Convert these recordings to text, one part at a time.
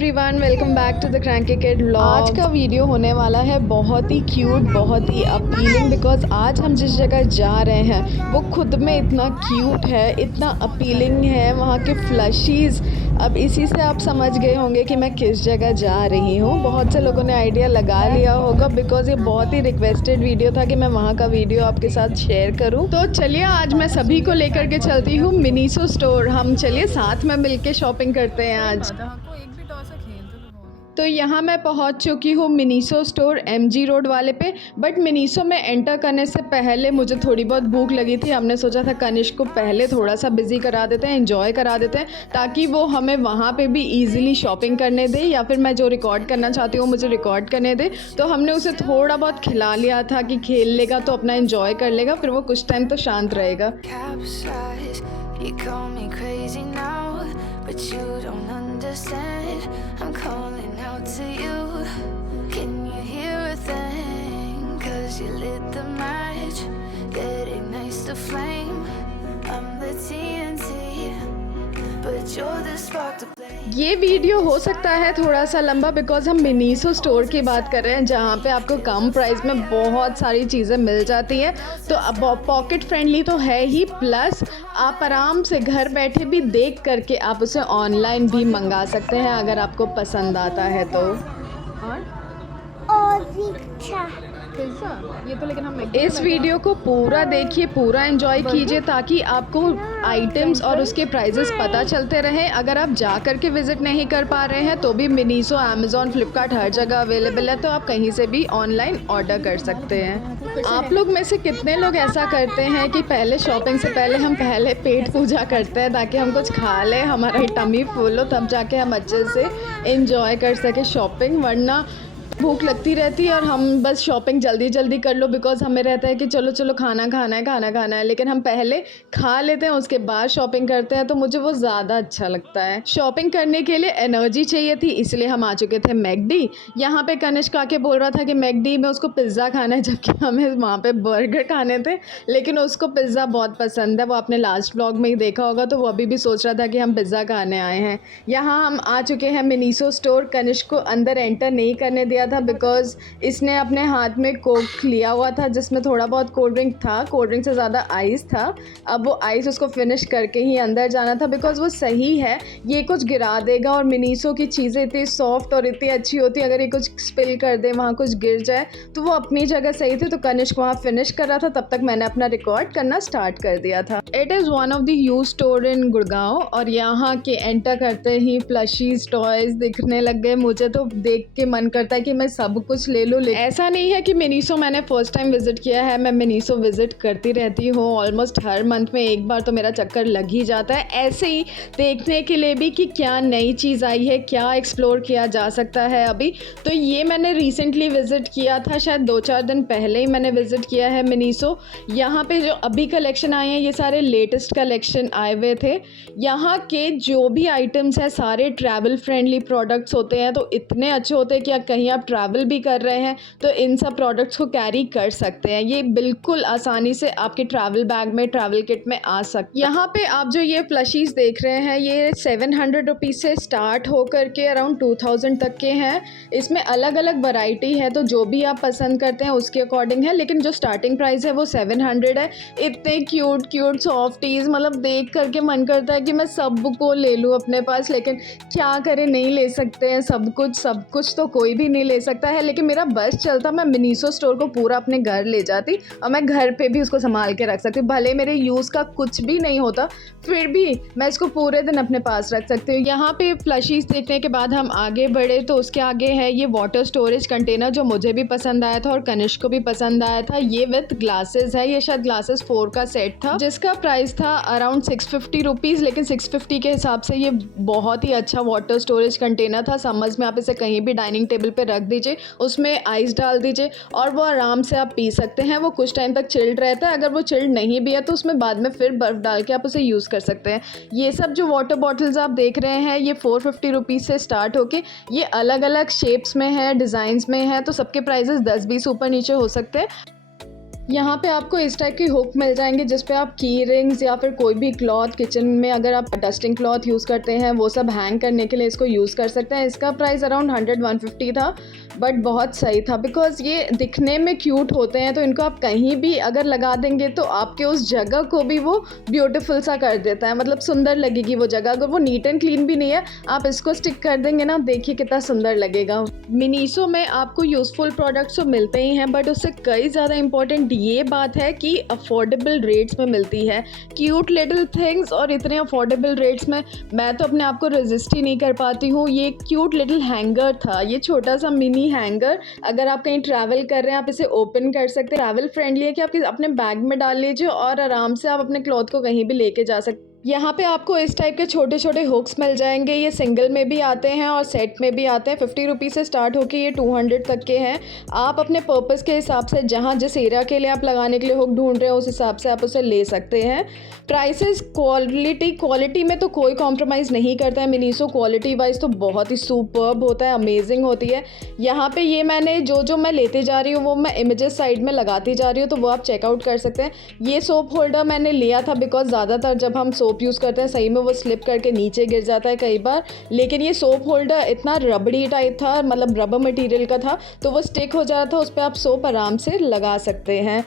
Everyone, welcome back to the cranky kid vlog. आज का video होने वाला है बहुत ही क्यूट, बहुत ही अपीलिंग, बिकॉज आज हम जिस जगह जा रहे हैं वो खुद में इतना क्यूट है, इतना अपीलिंग है। वहाँ के फ्लशीज़, अब इसी से आप समझ गए होंगे कि मैं किस जगह जा रही हूँ। बहुत से लोगों ने आइडिया लगा लिया होगा बिकॉज ये बहुत ही रिक्वेस्टेड वीडियो था कि मैं वहाँ का वीडियो आपके साथ शेयर करूँ। तो चलिए आज मैं सभी को लेकर के चलती हूँ मिनीसो स्टोर। हम चलिए साथ में मिलके शॉपिंग करते हैं आज। तो यहाँ मैं पहुँच चुकी हूँ मिनीसो स्टोर MG रोड वाले पे। बट मिनीसो में एंटर करने से पहले मुझे थोड़ी बहुत भूख लगी थी। हमने सोचा था कनिष्क को पहले थोड़ा सा बिजी करा देते हैं, एंजॉय करा देते हैं, ताकि वो हमें वहाँ पे भी इजीली शॉपिंग करने दे, या फिर मैं जो रिकॉर्ड करना चाहती हूँ मुझे रिकॉर्ड करने दे। तो हमने उसे थोड़ा बहुत खिला लिया था कि खेल लेगा तो अपना एंजॉय कर लेगा, फिर वो कुछ टाइम तो शांत रहेगा। You call me crazy now, but you don't understand. I'm calling out to you. Can you hear a thing? 'Cause you lit the match that ignites the flame. I'm the TNT, but you're the spark to play. ये video हो सकता है थोड़ा सा लंबा because हम Miniso store की बात कर रहे हैं, जहाँ पे आपको कम प्राइस में बहुत सारी चीज़ें मिल जाती हैं। तो अब पॉकेट फ्रेंडली तो है ही, प्लस आप आराम से घर बैठे भी देख करके आप उसे ऑनलाइन भी मंगा सकते हैं अगर आपको पसंद आता है तो। ये तो लेकिन हम इस वीडियो को पूरा देखिए, पूरा एंजॉय कीजिए, ताकि आपको आइटम्स और उसके प्राइजेस पता चलते रहें। अगर आप जा कर के विज़िट नहीं कर पा रहे हैं तो भी मिनीसो, अमेज़ॉन, फ्लिपकार्ट हर जगह अवेलेबल है, तो आप कहीं से भी ऑनलाइन ऑर्डर कर सकते हैं। आप लोग में से कितने लोग ऐसा करते हैं कि पहले शॉपिंग से पहले हम पहले पेट पूजा करते हैं ताकि हम कुछ खा लें, हमारा टमी फुल हो, तब जाके हम अच्छे से एंजॉय कर सकें शॉपिंग। वरना भूख लगती रहती है और हम बस शॉपिंग जल्दी जल्दी कर लो, बिकॉज हमें रहता है कि चलो चलो खाना खाना है, लेकिन हम पहले खा लेते हैं उसके बाद शॉपिंग करते हैं, तो मुझे वो ज़्यादा अच्छा लगता है। शॉपिंग करने के लिए एनर्जी चाहिए थी, इसलिए हम आ चुके थे मैकडी। यहाँ पे कनिष्क आके बोल रहा था कि मैकडी में उसको पिज़्ज़ा खाना है, जबकि हमें वहाँ पे बर्गर खाने थे, लेकिन उसको पिज़्ज़ा बहुत पसंद है। वो आपने लास्ट व्लॉग में ही देखा होगा, तो वो अभी भी सोच रहा था कि हम पिज़्ज़ा खाने आए हैं। यहाँ हम आ चुके हैं मिनीसो स्टोर। कनिष्क को अंदर एंटर नहीं करने दिया था बिकॉज इसने अपने हाथ में कोक लिया हुआ था जिसमें थोड़ा बहुत कोल्ड ड्रिंक था, कोल्ड ड्रिंक से ज़्यादा आइस था। अब वो आइस उसको फिनिश करके ही अंदर जाना था, बिकॉज वो सही है, ये कुछ गिरा देगा। और मिनीसो की चीज़ें इतनी सॉफ्ट और इतनी अच्छी होती है, अगर ये कुछ स्पिल कर दे, वहाँ कुछ गिर जाए, तो वो अपनी जगह सही थी। तो कनिष्क वहाँ फिनिश कर रहा था, तब तक मैंने अपना रिकॉर्ड करना स्टार्ट कर दिया था। It is one of the use store in Gurgaon, और यहाँ के एंटर करते ही प्लशीज टॉयज़ दिखने लग गए। मुझे तो देख के मन करता है कि मैं सब कुछ ले लूँ। ऐसा नहीं है कि मिनीसो मैंने फर्स्ट टाइम विज़िट किया है, मैं मिनीसो विज़िट करती रहती हूँ। ऑलमोस्ट हर मंथ में एक बार तो मेरा चक्कर लग ही जाता है, ऐसे ही देखने के लिए भी कि क्या नई चीज़ आई है, क्या एक्सप्लोर किया जा सकता है अभी। तो ये मैंने रिसेंटली विज़िट किया था, शायद 2-4 दिन पहले ही मैंने विज़िट किया है मिनीसो। यहाँ पे जो अभी कलेक्शन आए हैं ये सारे लेटेस्ट कलेक्शन आए हुए थे। यहाँ के जो भी आइटम्स हैं सारे ट्रैवल फ्रेंडली प्रोडक्ट्स होते हैं, तो इतने अच्छे होते हैं कि कहीं आप ट्रैवल भी कर रहे हैं तो इन सब प्रोडक्ट्स को कैरी कर सकते हैं। ये बिल्कुल आसानी से आपके ट्रैवल बैग में, ट्रैवल किट में आ सकते हैं। यहाँ पे आप जो ये प्लशीज़ देख रहे हैं ये 700 रुपीज़ से स्टार्ट होकर के अराउंड 2000 तक के हैं। इसमें अलग अलग वैरायटी है, तो जो भी आप पसंद करते हैं उसके अकॉर्डिंग है, लेकिन जो स्टार्टिंग प्राइस है वो 700 है। इतने क्यूट क्यूट सॉफ्टीज़, मतलब देख करके मन करता है कि मैं सबको ले लूँ अपने पास, लेकिन क्या करें, नहीं ले सकते हैं सब कुछ तो कोई भी नहीं ले सकता है। लेकिन मेरा बस चलता, मैं मिनीसो स्टोर को पूरा अपने घर ले जाती और मैं घर पे भी उसको संभाल के रख सकती। भले मेरे यूज़ का कुछ भी नहीं होता, फिर भी मैं इसको पूरे दिन अपने पास रख सकती हूँ। यहाँ पे फ्लशीज़ देखने के बाद हम आगे बढ़े तो उसके आगे है ये वाटर स्टोरेज कंटेनर, जो मुझे भी पसंद आया था और कनिष्क को भी पसंद आया था। ये विद ग्लासेस है, ये शायद ग्लासेस 4 का सेट था, जिसका प्राइस था अराउंड 650 रुपीज़, लेकिन 650 के हिसाब से ये बहुत ही अच्छा वाटर स्टोरेज कंटेनर था। समझ में आप इसे कहीं भी डाइनिंग टेबल पे रख दीजिए, उसमें आइस डाल दीजिए और वो आराम से आप पी सकते हैं। वो कुछ टाइम तक चिल्ड रहता है, अगर वो चिल्ड नहीं भी है तो उसमें बाद में फिर बर्फ़ डाल के आप उसे यूज़ कर सकते हैं। ये सब जो वाटर बॉटल्स आप देख रहे हैं ये 450 रुपीज़ से स्टार्ट होके ये अलग अलग शेप्स में है, डिज़ाइंस में है, तो सबके प्राइजेस 10-20 ऊपर नीचे हो सकते हैं। यहाँ पे आपको इस टाइप की हुक मिल जाएंगे जिस पे आप की रिंग्स या फिर कोई भी क्लॉथ किचन में अगर आप डस्टिंग क्लॉथ यूज़ करते हैं वो सब हैंग करने के लिए इसको यूज़ कर सकते हैं। इसका प्राइस अराउंड 100-150 था, बट बहुत सही था बिकॉज़ ये दिखने में क्यूट होते हैं, तो इनको आप कहीं भी अगर लगा देंगे तो आपके उस जगह को भी वो ब्यूटीफुल सा कर देता है, मतलब सुंदर लगेगी वो जगह। अगर वो नीट एंड क्लीन भी नहीं है, आप इसको स्टिक कर देंगे ना, देखिए कितना सुंदर लगेगा। मिनीसो में आपको यूज़फुल प्रोडक्ट्स तो मिलते ही हैं, बट उससे कई ज़्यादा इंपॉर्टेंट ये बात है कि अफोर्डेबल रेट्स में मिलती है क्यूट लिटिल थिंग्स, और इतने अफोर्डेबल रेट्स में मैं तो अपने आप को रेजिस्ट ही नहीं कर पाती हूँ। ये क्यूट लिटिल हैंगर था, ये छोटा सा मिनी हैंगर, अगर आप कहीं ट्रैवल कर रहे हैं आप इसे ओपन कर सकते हैं। ट्रैवल फ्रेंडली है कि आप अपने बैग में डाल लीजिए और आराम से आप अपने क्लॉथ को कहीं भी लेके जा सकते हैं। यहाँ पे आपको इस टाइप के छोटे छोटे हुक्स मिल जाएंगे, ये सिंगल में भी आते हैं और सेट में भी आते हैं। 50 रुपीज़ से स्टार्ट होकर ये 200 तक के हैं। आप अपने पर्पज़ के हिसाब से जहाँ जिस एरिया के लिए आप लगाने के लिए हुक ढूंढ रहे हो उस हिसाब से आप उसे ले सकते हैं। प्राइसेस क्वालिटी में तो कोई कॉम्प्रोमाइज़ नहीं करता है मिनीसो। क्वालिटी वाइज तो बहुत ही सुपर्ब होता है, अमेजिंग होती है। यहाँ पे ये मैंने जो मैं लेते जा रही हूँ वो मैं इमेजेस साइड में लगाती जा रही हूँ, तो वो आप चेकआउट कर सकते हैं। ये सोप होल्डर मैंने लिया था बिकॉज ज़्यादातर जब हम सोप यूज़ करते हैं सही में वो स्लिप करके नीचे गिर जाता है कई बार, लेकिन ये सोप होल्डर इतना रबड़ी टाइप था, मतलब रबर मटेरियल का था, तो वो स्टिक हो जाता था, उस पर आप सोप आराम से लगा सकते हैं।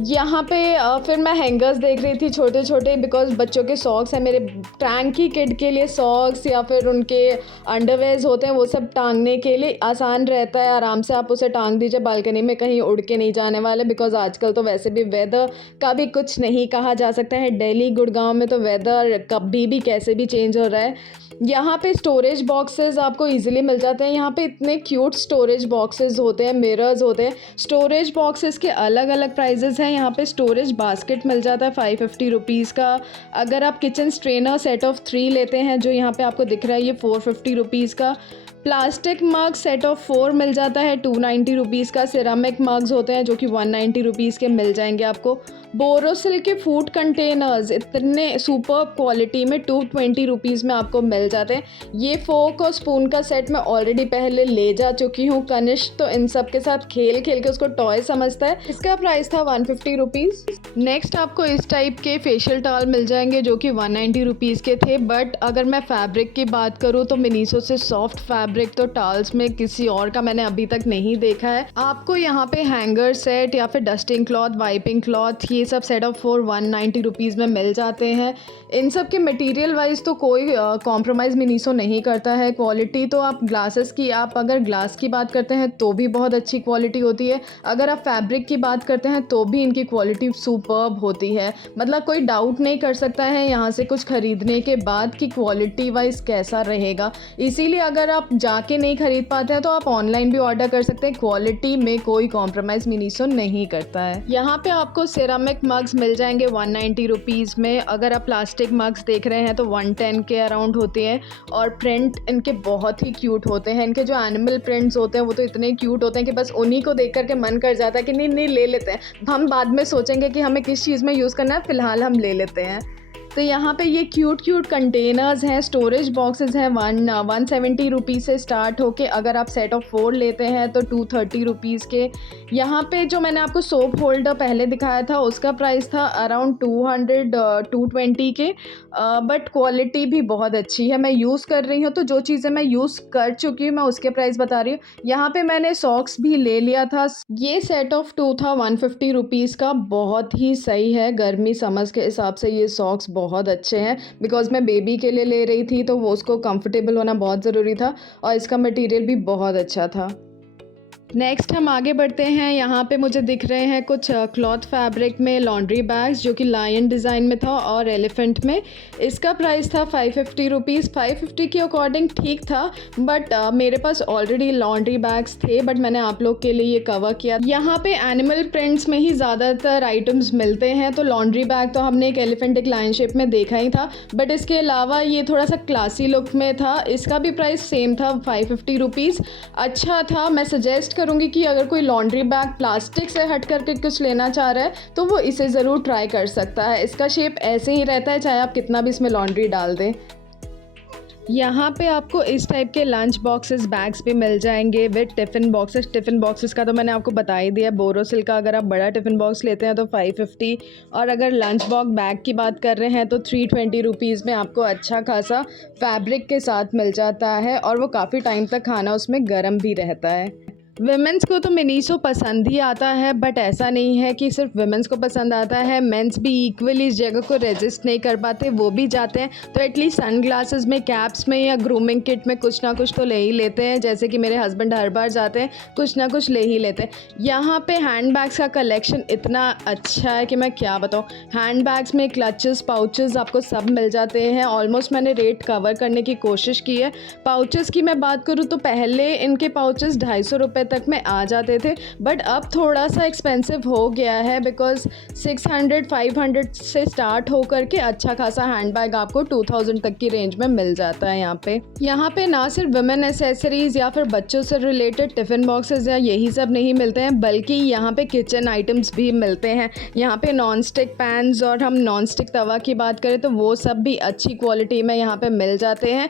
यहाँ पे फिर मैं हैंगर्स देख रही थी छोटे छोटे, बिकॉज बच्चों के सॉक्स हैं, मेरे टैंकी किड के लिए सॉक्स या फिर उनके अंडरवेयर्स होते हैं वो सब टांगने के लिए आसान रहता है। आराम से आप उसे टांग दीजिए बालकनी में, कहीं उड़ के नहीं जाने वाले, बिकॉज आजकल तो वैसे भी वेदर का भी कुछ नहीं कहा जा सकता है। दिल्ली गुड़गांव में तो वेदर कभी भी कैसे भी चेंज हो रहा है। यहाँ पे स्टोरेज बॉक्सेस आपको इजीली मिल जाते हैं। यहाँ पे इतने क्यूट स्टोरेज बॉक्सेस होते हैं, मिरर्स होते हैं। स्टोरेज बॉक्सेस के अलग अलग प्राइजेस हैं। यहाँ पे स्टोरेज बास्केट मिल जाता है 550 रुपीज़ का। अगर आप किचन स्ट्रेनर सेट ऑफ 3 लेते हैं जो यहाँ पे आपको दिख रहा है, ये 450 रुपीज़ का। प्लास्टिक मग सेट ऑफ 4 मिल जाता है 290 रुपीज़ का। सिरामिक मग्स होते हैं जो कि 190 रुपीज़ के मिल जाएंगे आपको। बोरोसिल के फूड कंटेनर्स इतने सुपर क्वालिटी में 220 रुपीज़ में आपको मिल जाते हैं। ये फोक और स्पून का सेट मैं ऑलरेडी पहले ले जा चुकी हूँ। कनिष्क तो इन सब के साथ खेल खेल के उसको टॉय समझता है। इसका प्राइस था 150 रुपीज़। नेक्स्ट आपको इस टाइप के फेशियल टॉवल मिल जाएंगे जो कि 190 रुपीज़ के थे, बट अगर मैं फैब्रिक की बात करूँ तो मिनीसो से सॉफ्ट फैब्रिक तो टॉवल्स में किसी और का मैंने अभी तक नहीं देखा है। आपको यहाँ पे हैंगर सेट या फिर डस्टिंग क्लॉथ, वाइपिंग क्लॉथ, ये सब सेट ऑफ 190 रुपीज़ में मिल जाते हैं। इन सब के मटेरियल वाइज तो कोई कॉम्प्रोमाइज़ मिनीसो नहीं करता है। क्वालिटी तो आप ग्लासेस की, आप अगर ग्लास की बात करते हैं तो भी बहुत अच्छी क्वालिटी होती है। अगर आप फैब्रिक की बात करते हैं तो भी इनकी क्वालिटी सुपर्ब होती है। मतलब कोई डाउट नहीं कर सकता है यहाँ से कुछ ख़रीदने के बाद कि क्वालिटी वाइज कैसा रहेगा। इसीलिए अगर आप जाके नहीं ख़रीद पाते हैं तो आप ऑनलाइन भी ऑर्डर कर सकते हैं। क्वालिटी में कोई कॉम्प्रोमाइज़ मिनीसो नहीं करता है। यहाँ पे आपको सिरामिक मग्स मिल जाएंगे 190 रुपीज़ में। अगर आप प्लास्टिक मग्स देख रहे हैं तो 110 के अराउंड होते हैं, और प्रिंट इनके बहुत ही क्यूट होते हैं। इनके जो एनिमल प्रिंट्स होते हैं वो तो इतने क्यूट होते हैं कि बस उन्हीं को देख करके मन कर जाता है कि नहीं ले लेते हैं। हम बाद में सोचेंगे कि हमें किस चीज़ में यूज़ करना है, फ़िलहाल हम ले लेते हैं। तो यहाँ पे ये क्यूट कंटेनर्स हैं, स्टोरेज बॉक्सेस हैं 170 रुपीज़ से स्टार्ट होके अगर आप सेट ऑफ 4 लेते हैं तो 230 रुपीज़ के। यहाँ पे जो मैंने आपको सोप होल्डर पहले दिखाया था उसका प्राइस था अराउंड 220 के, बट क्वालिटी भी बहुत अच्छी है। मैं यूज़ कर रही हूँ तो जो चीज़ें मैं यूज़ कर चुकी हूँ मैं उसके प्राइस बता रही हूँ। यहाँ पे मैंने सॉक्स भी ले लिया था, ये सेट ऑफ 2 था 150 रुपीज़ का। बहुत ही सही है, गर्मी समझ के हिसाब से ये सॉक्स बहुत अच्छे हैं। बिकॉज मैं बेबी के लिए ले रही थी तो वो उसको कंफर्टेबल होना बहुत ज़रूरी था, और इसका मटेरियल भी बहुत अच्छा था। नेक्स्ट हम आगे बढ़ते हैं। यहाँ पे मुझे दिख रहे हैं कुछ क्लॉथ फैब्रिक में लॉन्ड्री बैग्स जो कि लायन डिज़ाइन में था और एलिफेंट में। इसका प्राइस था 550 रुपीज़। 550 के अकॉर्डिंग ठीक था, बट मेरे पास ऑलरेडी लॉन्ड्री बैग्स थे, बट मैंने आप लोग के लिए ये कवर किया। यहाँ पे एनिमल प्रिंट्स में ही ज़्यादातर आइटम्स मिलते हैं, तो लॉन्ड्री बैग तो हमने एक एलिफेंट एक लायन शेप में देखा ही था, बट इसके अलावा ये थोड़ा सा क्लासी लुक में था। इसका भी प्राइस सेम था 550 रुपीज़। अच्छा था। मैं सजेस्ट करूँगी कि अगर कोई लॉन्ड्री बैग प्लास्टिक से हट करके कुछ लेना चाह रहा है तो वो इसे ज़रूर ट्राई कर सकता है। इसका शेप ऐसे ही रहता है चाहे आप कितना भी इसमें लॉन्ड्री डाल दें। यहाँ पे आपको इस टाइप के लंच बॉक्सेस बैग्स भी मिल जाएंगे with tiffin boxes. Tiffin boxes का तो मैंने आपको बता ही दिया। बोरोसिल का अगर आप बड़ा टिफ़िन बॉक्स लेते हैं तो 550, और अगर लंच बॉक्स बैग की बात कर रहे हैं तो 320 रुपीज़ में आपको अच्छा खासा फैब्रिक के साथ मिल जाता है, और वो काफ़ी टाइम तक खाना उसमें गर्म भी रहता है। विमेंस को तो मिनीसो पसंद ही आता है, बट ऐसा नहीं है कि सिर्फ विमेंस को पसंद आता है, मेंस भी इक्वली इस जगह को रेजिस्ट नहीं कर पाते, वो भी जाते हैं। तो एटलीस्ट सन ग्लासेस में, कैप्स में या ग्रूमिंग किट में कुछ ना कुछ तो ले ही लेते हैं। जैसे कि मेरे हस्बैंड हर बार जाते हैं, कुछ ना कुछ ले ही लेते हैं। यहाँ पे हैंड बैग्स का कलेक्शन इतना अच्छा है कि मैं क्या बताऊँ। हैंड बैग्स में क्लचेस, पाउचेस आपको सब मिल जाते हैं। ऑलमोस्ट मैंने रेट कवर करने की कोशिश की है। पाउचेस की मैं बात करूँ तो पहले इनके पाउचेस 250 रुपये तक में आ जाते थे, बट अब थोड़ा सा एक्सपेंसिव हो गया है, बिकॉज 600-500 से स्टार्ट हो करके अच्छा खासा हैंड बैग आपको 2000 तक की रेंज में मिल जाता है। यहाँ पे ना सिर्फ वुमेन एसेसरीज या फिर बच्चों से रिलेटेड टिफ़िन बॉक्सेस या यही सब नहीं मिलते हैं, बल्कि यहाँ पे किचन आइटम्स भी मिलते हैं। यहाँ पे नॉन स्टिक पैन्स, और हम नॉन स्टिक तवा की बात करें तो वो सब भी अच्छी क्वालिटी में यहाँ पे मिल जाते हैं।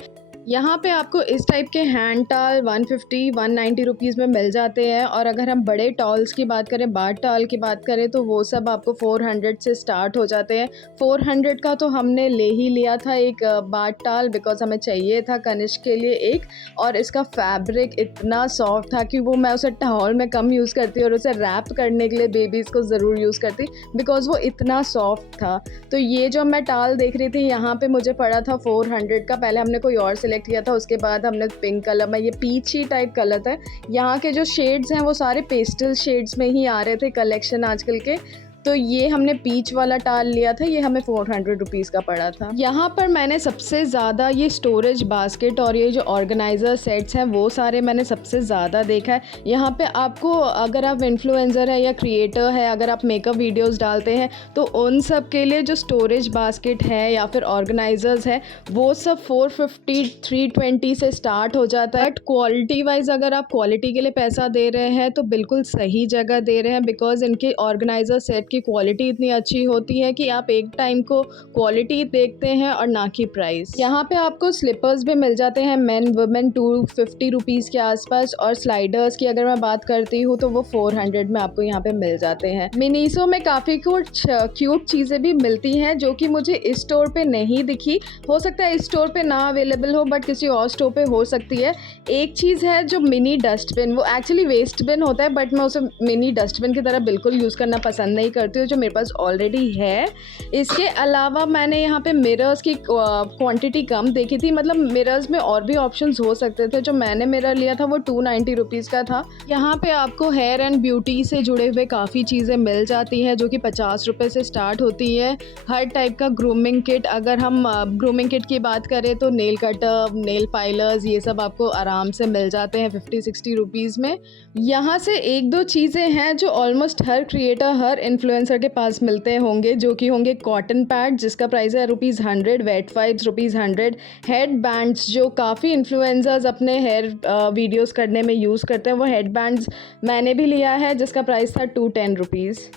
यहाँ पे आपको इस टाइप के हैंड टाल 150-190 रुपीज़ में मिल जाते हैं, और अगर हम बड़े टॉल्स की बात करें, बाथ टाल की बात करें, तो वो सब आपको 400 से स्टार्ट हो जाते हैं। 400 का तो हमने ले ही लिया था एक बाथ टाल, बिकॉज हमें चाहिए था कनिष्क के लिए एक, और इसका फैब्रिक इतना सॉफ्ट था कि वो मैं उसे टॉल में कम यूज़ करती और उसे रैप करने के लिए बेबीज़ को ज़रूर यूज़ करती, बिकॉज वो इतना सॉफ्ट था। तो ये जो मैं टाल देख रही थी यहाँ पे मुझे पड़ा था 400 का। पहले हमने कोई और सिलेक्ट किया था, उसके बाद हमने पिंक कलर में, ये पीची टाइप कलर है। यहाँ के जो शेड्स हैं वो सारे पेस्टल शेड्स में ही आ रहे थे कलेक्शन आजकल के। तो ये हमने पीच वाला टाल लिया था, ये हमें 400 रुपीज़ का पड़ा था। यहाँ पर मैंने सबसे ज़्यादा ये स्टोरेज बास्केट और ये जो ऑर्गेनाइज़र सेट्स हैं वो सारे मैंने सबसे ज़्यादा देखा है। यहाँ पे आपको, अगर आप इन्फ्लुएंसर है या क्रिएटर है, अगर आप मेकअप वीडियोस डालते हैं, तो उन सब के लिए जो स्टोरेज बास्केट है या फिर ऑर्गेनाइज़र्स है वो सब 450-320 से स्टार्ट हो जाता है। बट क्वालिटी वाइज अगर आप क्वालिटी के लिए पैसा दे रहे हैं तो बिल्कुल सही जगह दे रहे हैं, बिकॉज इनके ऑर्गेनाइज़र सेट की क्वालिटी इतनी अच्छी होती है कि आप एक टाइम को क्वालिटी देखते हैं और ना कि प्राइस। यहाँ पे आपको स्लीपर्स भी मिल जाते हैं मेन वुमेन 250 रुपीज़ के आसपास, और स्लाइडर्स की अगर मैं बात करती हूँ तो वो 400 में आपको यहाँ पे मिल जाते हैं। मिनीसो में काफ़ी कुछ क्यूट चीज़ें भी मिलती हैं जो कि मुझे इस स्टोर पे नहीं दिखी। हो सकता है इस स्टोर पे ना अवेलेबल हो, बट किसी और स्टोर पे हो सकती है। एक चीज़ है जो मिनी डस्टबिन, वो एक्चुअली वेस्ट बिन होता है, बट मैं उसे मिनी डस्टबिन की तरह बिल्कुल यूज़ करना पसंद नहीं करती हूँ, जो मेरे पास ऑलरेडी है। इसके अलावा मैंने यहाँ पे मिरर्स की क्वांटिटी कम देखी थी, मतलब मिरर्स में और भी ऑप्शंस हो सकते थे। जो मैंने मिरर लिया था वो 290 रुपीज़ का था। यहाँ पे आपको हेयर एंड ब्यूटी से जुड़े हुए काफ़ी चीज़ें मिल जाती हैं जो कि 50 रुपये से स्टार्ट होती है। हर टाइप का ग्रूमिंग किट, अगर हम ग्रूमिंग किट की बात करें तो नेल कटर, नेल फाइलर्स, ये सब आपको आराम से मिल जाते हैं 50-60 रुपीज़ में। यहाँ से एक दो चीज़ें हैं जो ऑलमोस्ट हर क्रिएटर, हर इन्फ्लुएंसर के पास मिलते होंगे, जो कि होंगे कॉटन पैड जिसका प्राइस है ₹100, वेट वाइप्स ₹100, हेड बैंड्स जो काफ़ी इन्फ्लुएंसर्स अपने हेयर वीडियोस करने में यूज़ करते हैं, वो हेड बैंड्स मैंने भी लिया है जिसका प्राइस था ₹210।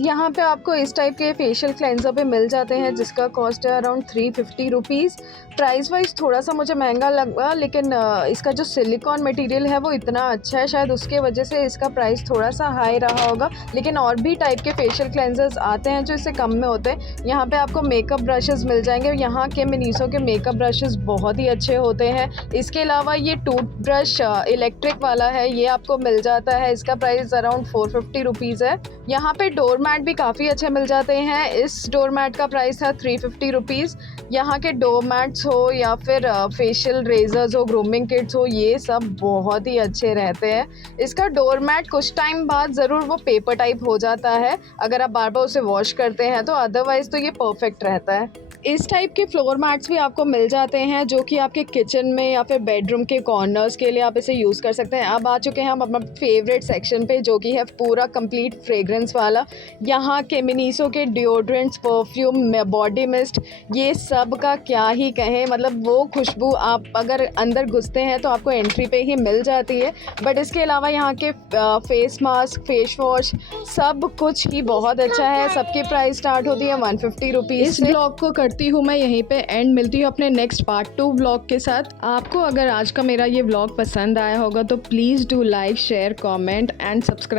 यहाँ पे आपको इस टाइप के फेशियल क्लेंजर पे मिल जाते हैं जिसका कॉस्ट है अराउंड 350 रुपीज़। प्राइस वाइज थोड़ा सा मुझे महंगा लगा, लेकिन इसका जो सिलिकॉन मटेरियल है वो इतना अच्छा है, शायद उसके वजह से इसका प्राइस थोड़ा सा हाई रहा होगा। लेकिन और भी टाइप के फेशियल क्लेंजर्स आते हैं जो इससे कम में होते हैं। यहाँ पे आपको मेकअप ब्रशेज़ मिल जाएंगे, यहाँ के मिनीसो के मेकअप ब्रशेज़ बहुत ही अच्छे होते हैं। इसके अलावा ये टूथब्रश इलेक्ट्रिक वाला है, ये आपको मिल जाता है, इसका प्राइस अराउंड 450 रुपीज़ है। यहाँ पे डोर मैट भी काफ़ी अच्छे मिल जाते हैं, इस डोर मैट का प्राइस था 350 रुपीज़। यहाँ के डोर मैट्स हो या फिर फेशियल रेजर्स हो, ग्रूमिंग किट्स हो, ये सब बहुत ही अच्छे रहते हैं। इसका डोर मैट कुछ टाइम बाद ज़रूर वो पेपर टाइप हो जाता है अगर आप बार बार उसे वॉश करते हैं तो, अदरवाइज़ तो ये परफेक्ट रहता है। इस टाइप के फ्लोर मैट्स भी आपको मिल जाते हैं जो कि आपके किचन में या फिर बेडरूम के कॉर्नर्स के लिए आप इसे यूज़ कर सकते हैं। अब आ चुके हैं हम अपना फेवरेट सेक्शन पे जो कि है पूरा कंप्लीट फ्रेग्रेंस वाला। यहाँ के मिनीसो के डिओड्रेंट्स, परफ्यूम, बॉडी मिस्ट, ये सब का क्या ही कहें, मतलब वो खुशबू आप अगर अंदर घुसते हैं तो आपको एंट्री पे ही मिल जाती है। बट इसके अलावा यहाँ के फेस मास्क, फेस वॉश, सब कुछ ही बहुत अच्छा है। सबकी प्राइस स्टार्ट होती है 150 रुपीज़। इस ब्लॉग को करती हूँ मैं यहीं पे एंड। मिलती हूँ अपने नेक्स्ट पार्ट 2 व्लॉग के साथ। आपको अगर आज का मेरा ये व्लॉग पसंद आया होगा तो please do like, share, comment and subscribe.